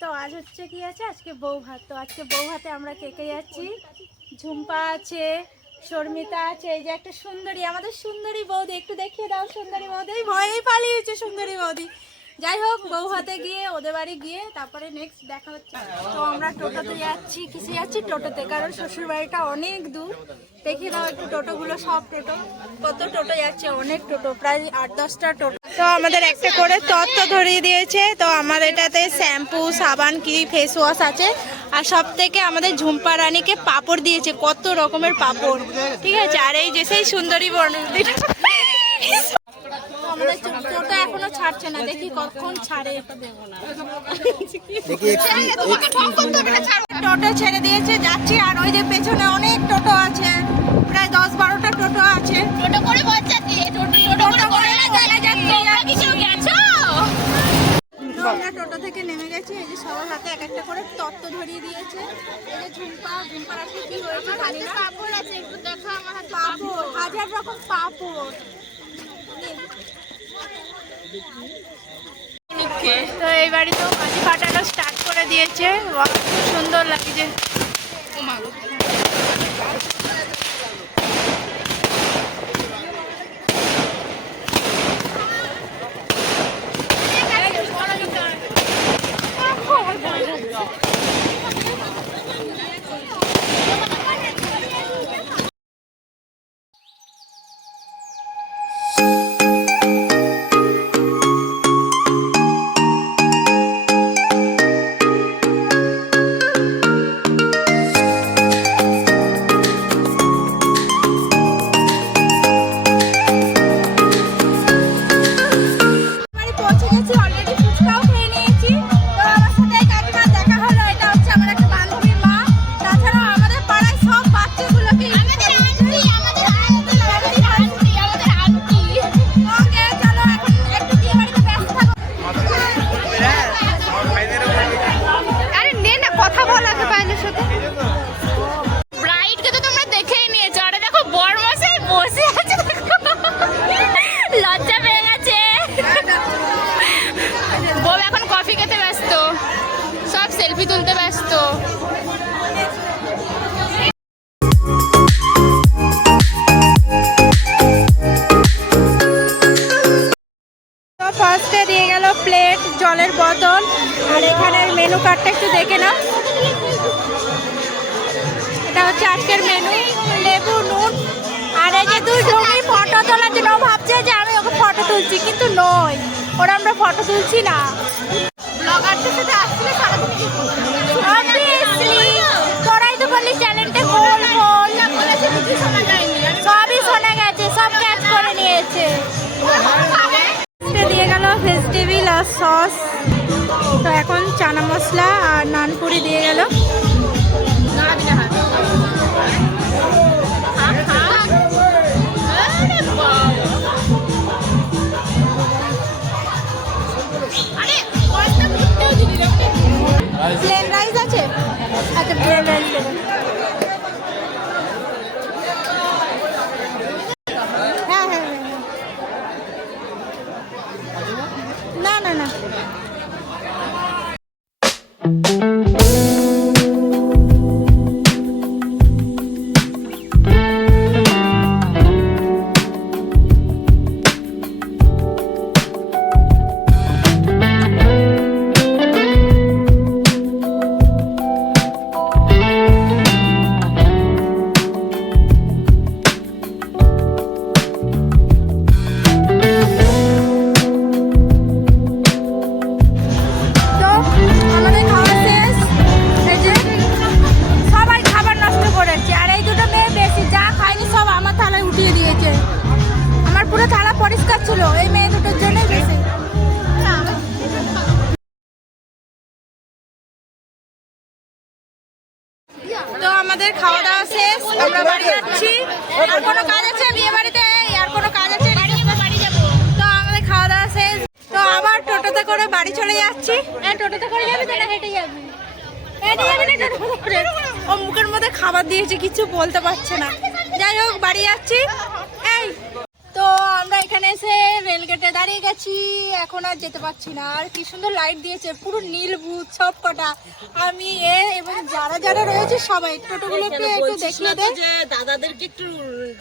তো আজ হচ্ছে কি আছে, আজকে বউ ভাত। তো আজকে বউ ভাতে আমরা কে কে যাচ্ছি, ঝুম্পা আছে, শর্মিতা আছে, এই যে একটা সুন্দরী, আমাদের সুন্দরী বৌদি, একটু দেখিয়ে দাও সুন্দরী বৌদি, ভয়েই পালিয়েছে সুন্দরী বৌদি। যাই হোক, বউ ভাতে গিয়ে ওদের বাড়ি গিয়ে তারপরে নেক্সট দেখা হচ্ছে। তো আমরা টোটোতে যাচ্ছি, কিসে যাচ্ছি, টোটোতে, কারণ শ্বশুর বাড়িটা অনেক দূর। দেখিয়ে দাও একটু টোটোগুলো, সব টোটো, কত টোটো যাচ্ছে, অনেক টোটো, প্রায় 8-10টা টোটো। তো আমাদের একটা করে তত্ত্ব ধরিয়ে দিয়েছে। তো আমাদের এটাতে শ্যাম্পু, সাবান, কি ফেস ওয়াশ আছে। আর সব থেকে আমাদের ঝুম্পা রানীকে পাপড় দিয়েছে, কত রকমের পাপড়, ঠিক আছে। আর এই যে সেই সুন্দরী বর্ণিতা, আমাদের টোটো এখনো ছাড়ছে না, দেখি কখন ছাড়ে। টোটো ছেড়ে দিয়েছে, যাচ্ছি। আর ওই যে পেছনে অনেক টোটো আছে, প্রায় 10-12টা টোটো আছে। টোটো করে যাচ্ছি, আমরা টোটো থেকে নেমে গেছি। এই যে সবার হাতে এক একটা করে তত্ত্ব ধরিয়ে দিয়েছে। এই যে ঝুম্পার আজকে কি হয়েছে জানি না, পাপড় আছে, একটু দেখো আমার হাতে পাপড়, 1000 রকম পাপড়। তো এই বাড়িতেও বাজি ফাটানো স্টার্ট করে দিয়েছে, খুব সুন্দর লাগছে। সেলফি তুলতে ব্যস্ত। ফার্স্টে দিয়ে গেল প্লেট, জলের বোতল, আর এখানের মেনু কার্ডটা একটু দেখে নাও। এটা হচ্ছে আজকের মেনু, লেবু, নুন। আর এই যে দুই ঢুমি ফটো তোলার জন্য ভাবছে যে আমি ওকে ফটো তুলছি, কিন্তু নয়, ওরা আমরা ফটো তুলছি না। ব্লগারদের সাথে আসলে তোরাই তো বললি চ্যানেলটা গোল গোল, সবই শোনা গেছে, সব ক্যাচ করে নিয়েছে। দিয়ে গেল ভেজিটেবিল আর সস। তো এখন চানা মশলা আর নানপুরি দিয়ে গেল। প্লেন রাইস আছে? আচ্ছা, প্লেন রাইস দেবেন। হ্যাঁ হ্যাঁ হ্যাঁ, না না না। আমার পুরো থালা পরিষ্কার ছিল, এই মেয়ে দুটোর জন্য বেশি। তো আমাদের খাওয়া দাওয়া শেষ, আমরা বাড়ি যাচ্ছি। আর কোনো কাজ আছে বিয়ে বাড়িতে? আর কোনো কাজ আছে? বাড়ি যাবো। তো আমাদের খাওয়া দাওয়া শেষ, তো আবার টোটোতে করে বাড়ি চলে যাচ্ছি। টোটোতে করে যাবি তো না হেঁটে যাবি? হেঁটে যাবি না টোটোতে করে? ও মুখের মধ্যে খাবার দিয়েছে, কিছু বলতে পারছে না। যাই হোক, বাড়ি যাচ্ছি। এই তো আমরা এখানে এসে রেলগেটে দাঁড়িয়ে গেছি, এখন আর যেতে পারছি না। আর কি সুন্দর লাইট দিয়েছে, পুরো নীল ভূত সব কটা। আমি এবং যারা যারা রয়েছে সবাই, টোটোগুলো একটু দেখিয়ে দে। যে দাদাদেরকে একটু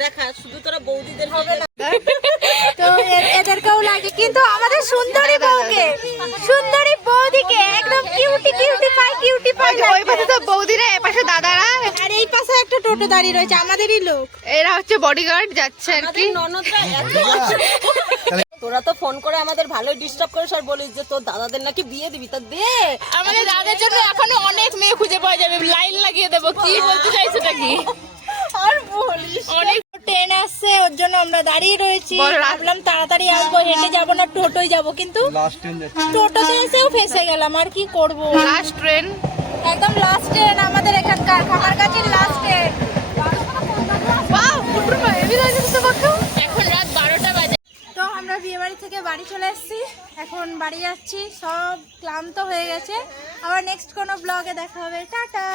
দেখা, শুধু তোরা বৌদিদের হবে না। তো এদেরকেও লাগে, কিন্তু আমাদের সুন্দরী বউকে, সুন্দরী বৌদিকে একদম cutie cutie pie, cutie pie. ওই পাশে তো বৌদিরা, এ পাশে দাদারা, আর এই পাশে একটা টোটো দাঁড়িয়ে রয়েছে, আমাদেরই লোক। এরা হচ্ছে বডিগার্ড যাচ্ছে আর কি। ননদরা তোরা তো ফোন করে আমাদের ভালোই ডিস্টার্ব করিস আর বলিস যে তোর দাদাদের নাকি বিয়ে দিবি, তা দে। আমাদের দাদার জন্য এখনো অনেক মেয়ে খুঁজে পাওয়া যাবে, লাইন লাগিয়ে দেবো। কি বলতে চাইছোটা কি? আর বলিস, অনেক ট্রেন আসছে, ওর জন্য আমরা দাঁড়িয়ে রয়েছি। ভাবলাম তাড়াতাড়ি আসবো, হেঁটে যাবো না টোটোই যাবো, কিন্তু টোটোতে এসেও ফেসে গেলাম। আর কি করবো, লাস্ট ট্রেন, একদম লাস্ট ট্রেন আমাদের এখানকার, খামারগাছির লাস্ট ট্রেন। এখন রাত 12টা বাজে। তো আমরা বিয়ে বাড়ি থেকে বাড়ি চলে এসেছি, এখন বাড়ি যাচ্ছি, সব ক্লান্ত হয়ে গেছে। আবার নেক্সট কোনো ব্লগে দেখা হবে, টাটা।